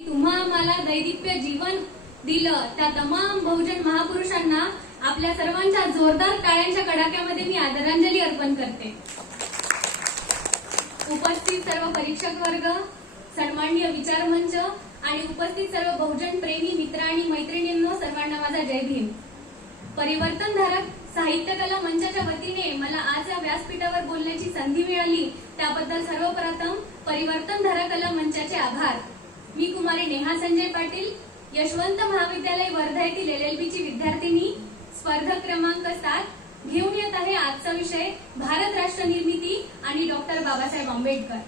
तुम्हा आम्हाला दैदिप्य जीवन दिलं त्या तमाम बहुजन महापुरुषांना आपल्या सर्वांच्या जोरदार टाळ्यांच्या कडाक्यामध्ये मी आदरांजली अर्पण करते। उपस्थित सर्व परीक्षक वर्ग, सन्माननीय विचार मंच आणि उपस्थित सर्व बहुजन प्रेमी मित्र आणि मैत्रिणींनो, सर्वांना माझा जय भीम। परिवर्तनधारक साहित्य कला मंचाच्या वतीने मला आज या व्यासपीठावर बोलण्याची संधी मिळाली त्याबद्दल सर्वप्रथम परिवर्तनधारक कला मंचाचे आभार। मी कुमारी नेहा संजय पाटील, यशवंत महाविद्यालय वर्धा येथील LLB ची विद्यार्थिनी, स्पर्धक क्रमांक 7 घेऊन येत आहे आजचा विषय भारत राष्ट्र निर्मिती आणि डॉक्टर बाबासाहेब आंबेडकर।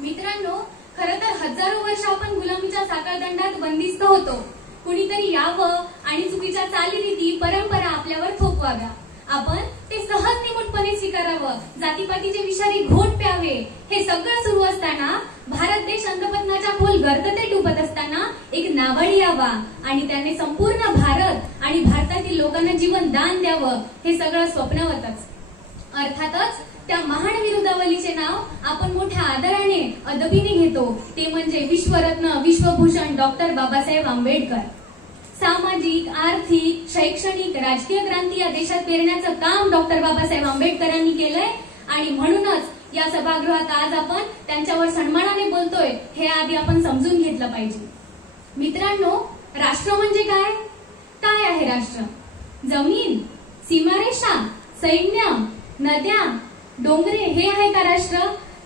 मित्रांनो, खरं तर हजारो वर्ष आपण गुलामीच्या साखळदंडात बंदिस्त होतो। कुणीतरी यावं आणि चुकीच्या चालीरीती परंपरा आपल्यावर थोपवाव्या, आपण ते सहज निमूटपणे स्वीकारावं, जातीपातीचे विषारी घोट प्यावे। हे सगळं सुरू असताना भारत देश अंधपतनाच्या खोल गर्तेत डुबत असताना एक नावाडी यावा आणि त्याने संपूर्ण भारत आणि भारतातील लोकांना जीवन दान द्यावं, हे सगळं स्वप्नवतच। अर्थातच त्या महान विरुद्धावलीचे नाव आपण मोठ्या आदराने अदबीने घेतो, ते म्हणजे विश्वरत्न विश्वभूषण डॉक्टर बाबासाहेब आंबेडकर। सामाजिक, आर्थिक, शैक्षणिक, राजकीय क्रांती या देशात पेरण्याचं काम डॉक्टर बाबासाहेब आंबेडकरांनी केलंय आणि म्हणूनच या सभागृहात आज आपण त्यांच्यावर सन्मानाने बोलतोय, हे आधी आपण समजून घेतलं पाहिजे। मित्रांनो, राष्ट्र म्हणजे काय? काय आहे राष्ट्र? जमीन, सीमारेषा, सैन्य, नद्या, डोंगरे हे आहे का राष्ट्र?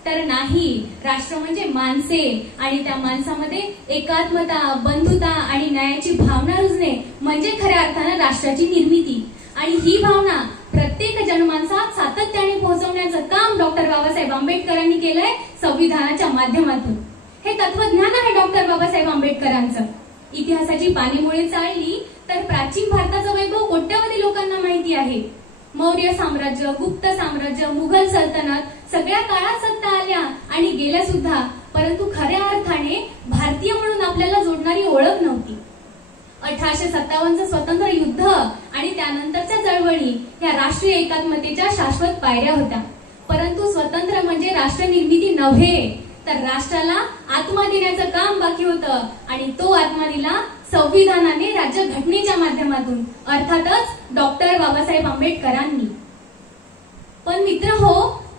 तर नाही। राष्ट्र म्हणजे माणसे आणि त्या माणसामध्ये एकात्मता, बंधुता आणि न्यायाची भावना रुजणे म्हणजे खऱ्या अर्थानं राष्ट्राची निर्मिती। आणि ही भावना प्रत्येक जनमानसात सातत्याने पोहोचवण्याचं काम डॉक्टर बाबासाहेब आंबेडकरांनी केलंय संविधानाच्या माध्यमातून। हे तत्वज्ञान आहे डॉक्टर बाबासाहेब आंबेडकरांचं। इतिहासाची पाणीमुळे चालली तर प्राचीन भारताचं वैभव कोट्यावधी लोकांना माहिती आहे। मौर्य साम्राज्य, गुप्त साम्राज्य, मुघल सल्तनत सगळ्या काळात सत्ता आल्या आणि गेल्या सुद्धा, परंतु खऱ्या अर्थाने भारतीय म्हणून आपल्याला जोडणारी ओळख नव्हती। 1857चं स्वतंत्र युद्ध आणि त्यानंतरच्या चळवळी या राष्ट्रीय एकात्मतेच्या शाश्वत पायऱ्या होत्या, परंतु स्वतंत्र म्हणजे राष्ट्र निर्मिती नव्हे, तर राष्ट्राला आत्मा देण्याचं काम बाकी होतं आणि तो आत्मा दिला संविधानाने, राज्यघटनेच्या माध्यमातून, अर्थातच डॉक्टर बाबासाहेब आंबेडकरांनी। पण मित्र हो,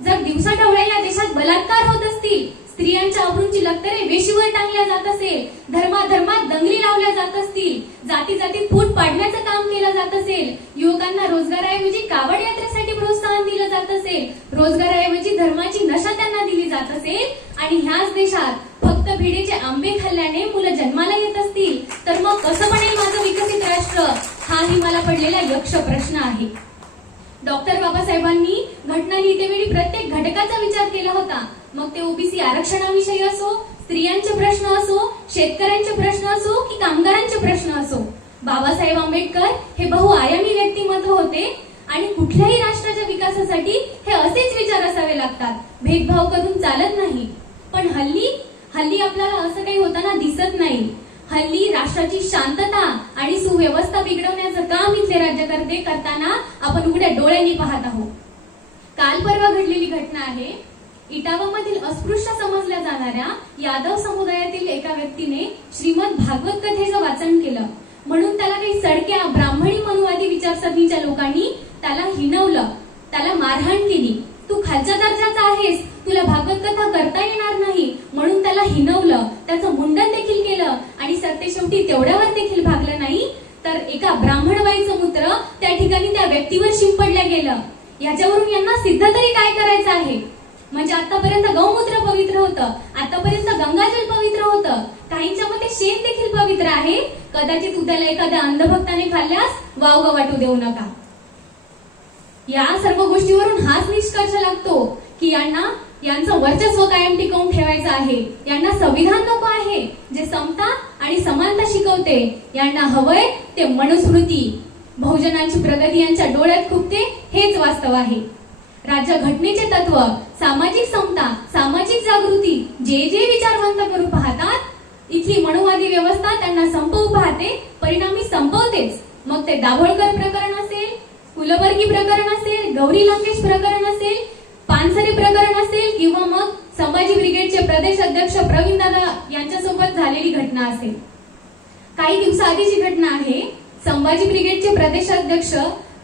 जर दिवसाढवळ्या या देशात बलात्कार होत असतील, स्त्रियांच्या अब्रूंची लक्तरे वेशीवर टांगल्या जात असेल, धर्माधर्मात दंगली लावल्या जात असतील, जाती जातीत फूट पाडण्याचं काम केलं जात असेल, युवकांना रोजगाराऐवजी कावड यात्रेसाठी प्रोत्साहन दिलं जात असेल, रोजगाराऐवजी धर्माची नशा त्यांना दिली जात असेल आणि ह्याच देशात फक्त भिडेचे आंबे खाल्ल्याने मुलं जन्माला येत असतील, तर मग कसं बनेल माझं विकसित राष्ट्र? हाही मला पडलेला यक्ष प्रश्न आहे। डॉक्टर बाबासाहेबांनी घटना लिहितेवेळी प्रत्येक घटकाचा विचार केला होता, मग ते ओबीसी आरक्षणाविषयी असो, स्त्रियांचे प्रश्न असो, शेतकऱ्यांचे प्रश्न असो की कामगारांचे प्रश्न असो। बाबासाहेब आंबेडकर हे बहुआयामी व्यक्तिमत्व होते आणि कुठल्याही राष्ट्राच्या विकासासाठी हे असेच विचार असावे लागतात, भेदभाव करून चालत नाही। पण हल्ली आपल्याला असं काही होताना दिसत नाही। हल्ली राष्ट्राची शांतता आणि सुव्यवस्था बिघडवण्याचं काम इथले राज्यकर्ते करताना आपण उघड्या डोळ्यांनी पाहत आहोत। काल परवा घडलेली घटना आहे। इटावामधील अस्पृश्य समजल्या जाणाऱ्या यादव समुदायातील एका व्यक्तीने श्रीमद भागवत कथेचं वाचन केलं म्हणून त्याला काही सडक्या ब्राह्मणी मनुवादी विचारसरणीच्या लोकांनी त्याला हिणवलं, त्याला मारहाण केली। तू खालच्या दर्जाचा आहेस, तुला भागवत कथा करता येणार नाही म्हणून त्याला हिणवलं, त्याचं मुंडन देखील केलं आणि सरतेशेवटी तेवढ्यावर देखील भागलं नाही, तर एका ब्राह्मण बाईचं मूत्र त्या ठिकाणी त्या व्यक्तीवर शिंपडलं गेलं। याच्यावरून यांना सिद्ध तरी काय करायचं आहे? म्हणजे आतापर्यंत गौमूत्र पवित्र होतं, आतापर्यंत गंगाजल पवित्र होतं, काहींच्या मते शेण देखील पवित्र आहे, कदाचित उद्याला एखाद्या अंधभक्ताने खाल्ल्यास वावग वाटू देऊ नका। या सर्व गोष्टीवरून हाच निष्कर्ष लागतो की यांचं वर्चस्व कायम टिकवून ठेवायचं आहे। यांना संविधान नको आहे जे समता आणि समानता शिकवते, यांना हवंय ते मनुस्मृती, बहुजनांची प्रगती यांच्या डोळ्यात खुपते, हेच वास्तव आहे। राज्यघटनेचे तत्व, सामाजिक समता, सामाजिक जागृती जे जे विचारवंत करू पाहतात, इथली मनुवादी व्यवस्था त्यांना संपवू पाहते, परिणामी संपवतेच। मग ते दाभोळकर प्रकरण असेल, कुलवर्गी प्रकरण असेल, गौरी लंकेश प्रकरण असेल, पानसरे प्रकरण असेल किंवा मग संभाजी ब्रिगेडचे प्रदेश अध्यक्ष प्रवीणदादा यांच्यासोबत झालेली घटना असेल. काही दिवसाआधीची घटना आहे. संभाजी ब्रिगेडचे प्रदेश अध्यक्ष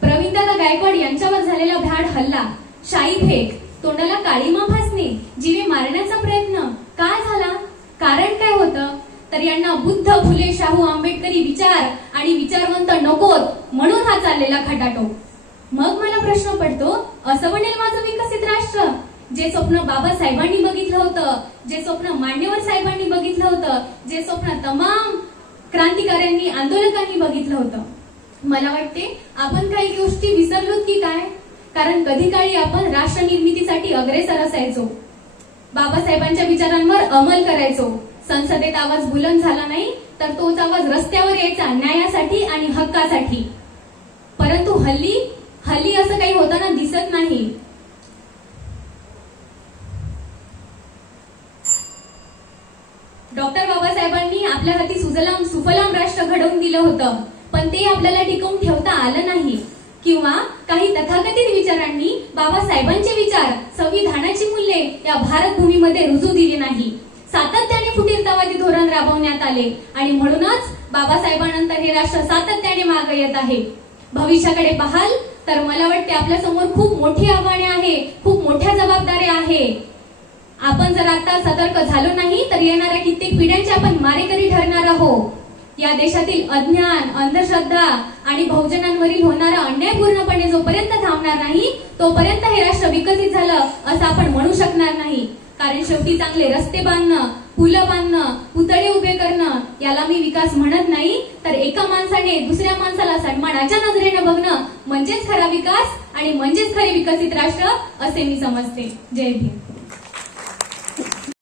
प्रवीणदादा गायकवाड यांच्यावर झालेला भ्याड हल्ला, शाई फेक, तोंडाला काळीमा फासणे, जीवे मारण्याचा प्रयत्न का झाला? कारण काय होतं? तर यांना बुद्ध, फुले, शाहू, आंबेडकरी विचार आणि विचारवंत नकोत म्हणून हा चाललेला खटाटोप. मग मला प्रश्न पडतो, असं बनेल माझं विकसित राष्ट्र? जे स्वप्न बाबासाहेबांनी बघितलं होतं, जे स्वप्न मान्यवर साहेबांनी बघितलं होतं, जे स्वप्न तमाम क्रांतिकाऱ्यांनी, आंदोलकांनी बघितलं होतं. मला वाटते आपण काही गोष्टी विसरलोत की काय? कारण कधी काळी आपण राष्ट्र निर्मितीसाठी अग्रेसर असायचो, बाबासाहेबांच्या विचारांवर अंमल करायचो. संसदेत आवाज बुलंद झाला नाही तर तोच आवाज रस्त्यावर यायचा न्यायासाठी आणि हक्कासाठी. परंतु हल्ली असं काही होताना दिसत नाही. डॉक्टर बाबासाहेबांनी आपल्या हाती सुजलाम सुफलाम राष्ट्र घडवून दिलं होतं, पण ते आपल्याला टिकवून ठेवता आलं नाही. किंवा काही तथाकथित विचारांनी बाबासाहेबांचे विचार, संविधानाची मूल्ये या भारत भूमीमध्ये रुजू दिली नाही. सातत्याने फुटीरतावादी धोरण राबवण्यात आले आणि म्हणूनच बाबासाहेबांनंतर हे राष्ट्र सातत्याने मागे येत आहे. भविष्याकडे पाहाल तर मला वाटते आपल्या समोर खूप मोठी आव्हाने आहे, खूप मोठ्या जबाबदाऱ्या आहे. आपण जर आता सतर्क झालो नाही तर येणाऱ्या कित्येक पिढ्यांचे आपण मारेकरी ठरणार आहोत. या देशातील अज्ञान, अंधश्रद्धा आणि बहुजनांवरील होणारा अन्याय पूर्णपणे जोपर्यंत थांबणार नाही तोपर्यंत हे राष्ट्र विकसित झालं असं आपण म्हणू शकणार नाही. कारण शेवटी चांगले रस्ते बांधणं, पुलं बांधणं, पुतळे उभे करणं याला मी विकास म्हणत नाही, तर एका माणसाने दुसऱ्या माणसाला सन्मानाच्या नजरेनं बघणं म्हणजेच खरा विकास आणि म्हणजेच खरे विकसित राष्ट्र असे मी समजते. जय भीम.